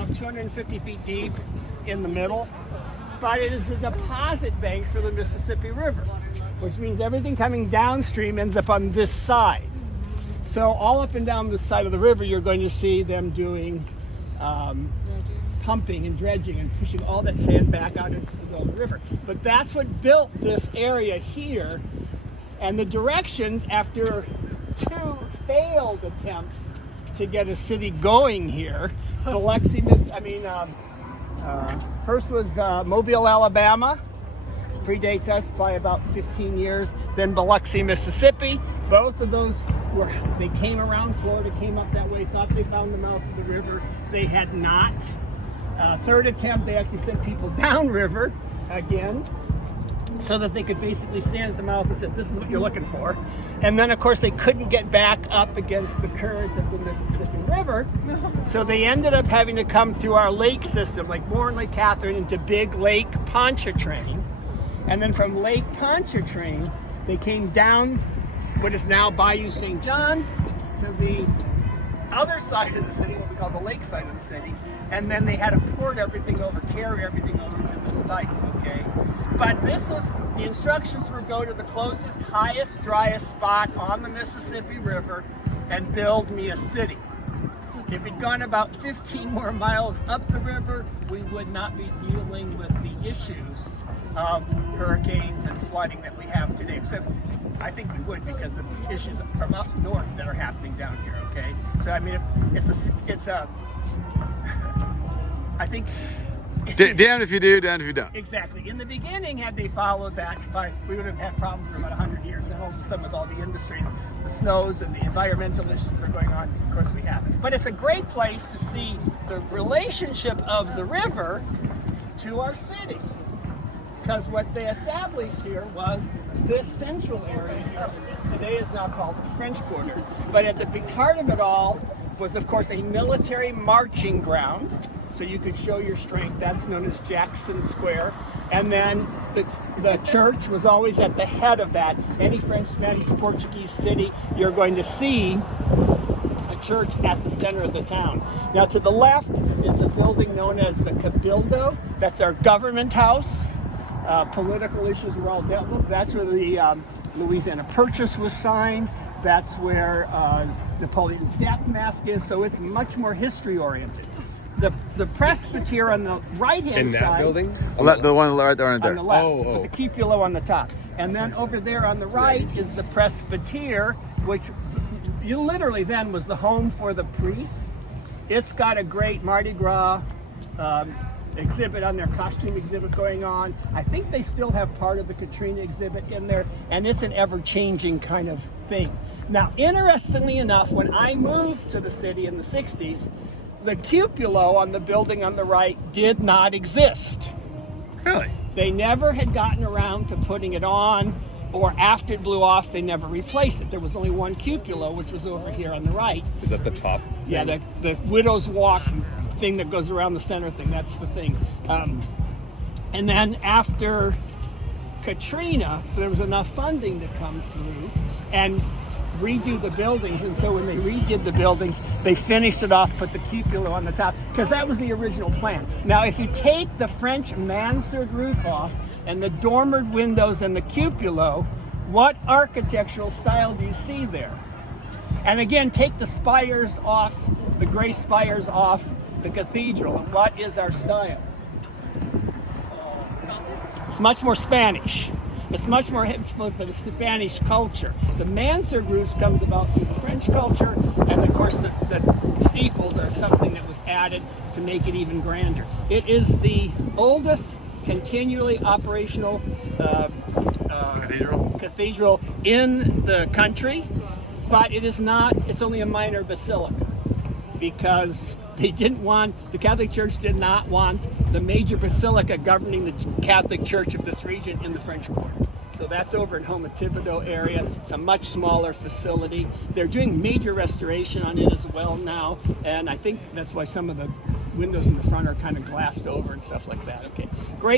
about 250 feet deep in the middle, but it is a deposit bank for the Mississippi River, which means everything coming downstream ends up on this side. So all up and down this side of the river, you're going to see them doing pumping and dredging and pushing all that sand back out into the river. But that's what built this area here. And the directions, after 2 failed attempts to get a city going here, Biloxi, first was Mobile, Alabama, predates us by about 15 years. Then Biloxi, Mississippi. Both of those they came around Florida, came up that way, thought they found the mouth of the river. They had not. Third attempt, they actually sent people downriver again, so that they could basically stand at the mouth and say, this is what you're looking for. And then, of course, they couldn't get back up against the current of the Mississippi River, so they ended up having to come through our lake system, like Warren, Lake Catherine, into Big Lake Pontchartrain. And then from Lake Pontchartrain, they came down what is now Bayou St. John to the other side of the city, what we call the lake side of the city. And then they had to port everything over, carry everything over to the site, okay? But the instructions were go to the closest, highest, driest spot on the Mississippi River and build me a city. If it'd gone about 15 more miles up the river, we would not be dealing with the issues of hurricanes and flooding that we have today. Except I think we would, because of the issues from up north that are happening down here, okay? So I mean, I think damned if you do, damned if you don't. Exactly. In the beginning, had they followed that, we would have had problems for about 100 years. And all of a sudden, with all the industry, the snows and the environmental issues that are going on, of course we haven't. But it's a great place to see the relationship of the river to our city. Because what they established here was this central area here, today is now called the French Quarter. But at the big heart of it all was, of course, a military marching ground. So you could show your strength. That's known as Jackson Square. And then the church was always at the head of that. Any French, Spanish, Portuguese city, you're going to see a church at the center of the town. Now to the left is a building known as the Cabildo. That's our government house. Political issues were all dealt with. That's where the Louisiana Purchase was signed. That's where Napoleon's death mask is. So it's much more history oriented. The presbytere on the right-hand side. In that building? The one right there on the left, with the cupola on the top. And then over there on the right is the presbytere, which literally then was the home for the priests. It's got a great Mardi Gras exhibit on their costume exhibit going on. I think they still have part of the Katrina exhibit in there, and it's an ever-changing kind of thing. Now, interestingly enough, when I moved to the city in the 60s, the cupola on the building on the right did not exist. Really? They never had gotten around to putting it on, or after it blew off, they never replaced it. There was only one cupola, which was over here on the right. Is that the top thing? Yeah, the Widow's Walk thing that goes around the center thing, that's the thing. And then after Katrina, so there was enough funding to come through and redo the buildings, and so when they redid the buildings, they finished it off, put the cupola on the top, because that was the original plan. Now, if you take the French mansard roof off and the dormered windows and the cupola, what architectural style do you see there? And again, take the spires off, the gray spires off the cathedral, and what is our style? It's much more Spanish. It's much more influenced by the Spanish culture. The mansard roofs comes about through the French culture, and of course the steeples are something that was added to make it even grander. It is the oldest continually operational cathedral in the country, but it is not, it's only a minor basilica, because the Catholic Church did not want the major basilica governing the Catholic Church of this region in the French Quarter. So that's over in Houma Thibodaux area. It's a much smaller facility. They're doing major restoration on it as well now, and I think that's why some of the windows in the front are kind of glassed over and stuff like that. Okay, great.